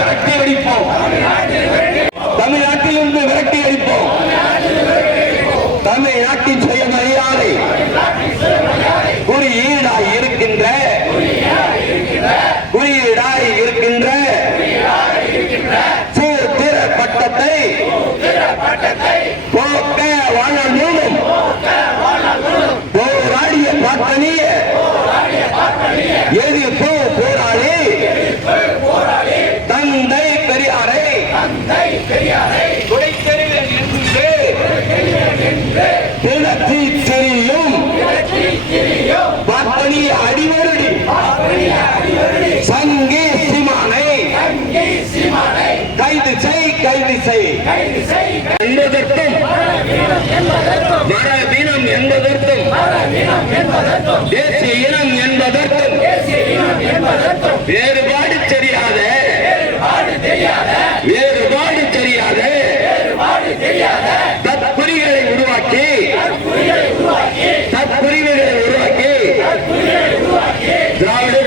விரட்டி அடிப்போம். தமிழ்நாட்டில் இருந்து விரட்டி அடிப்போம். தமிழ்நாட்டின் சுயமரியாதை குறியீடாய் இருக்கின்ற குறியீடாய் இருக்கின்ற சூத்திர பட்டத்தை தெரியும் பாட்டனிய அடிவருடி சங்கே சீமானை. கைது செய் கைது செய். என்பதற்கும். மரபீனம் என்பதற்கும். தேசிய இனம் என்பதற்கும். வேறுபாடு தற்குறிகளை உருவாக்கி தற்குறிகளை உருவாக்கி திராவிட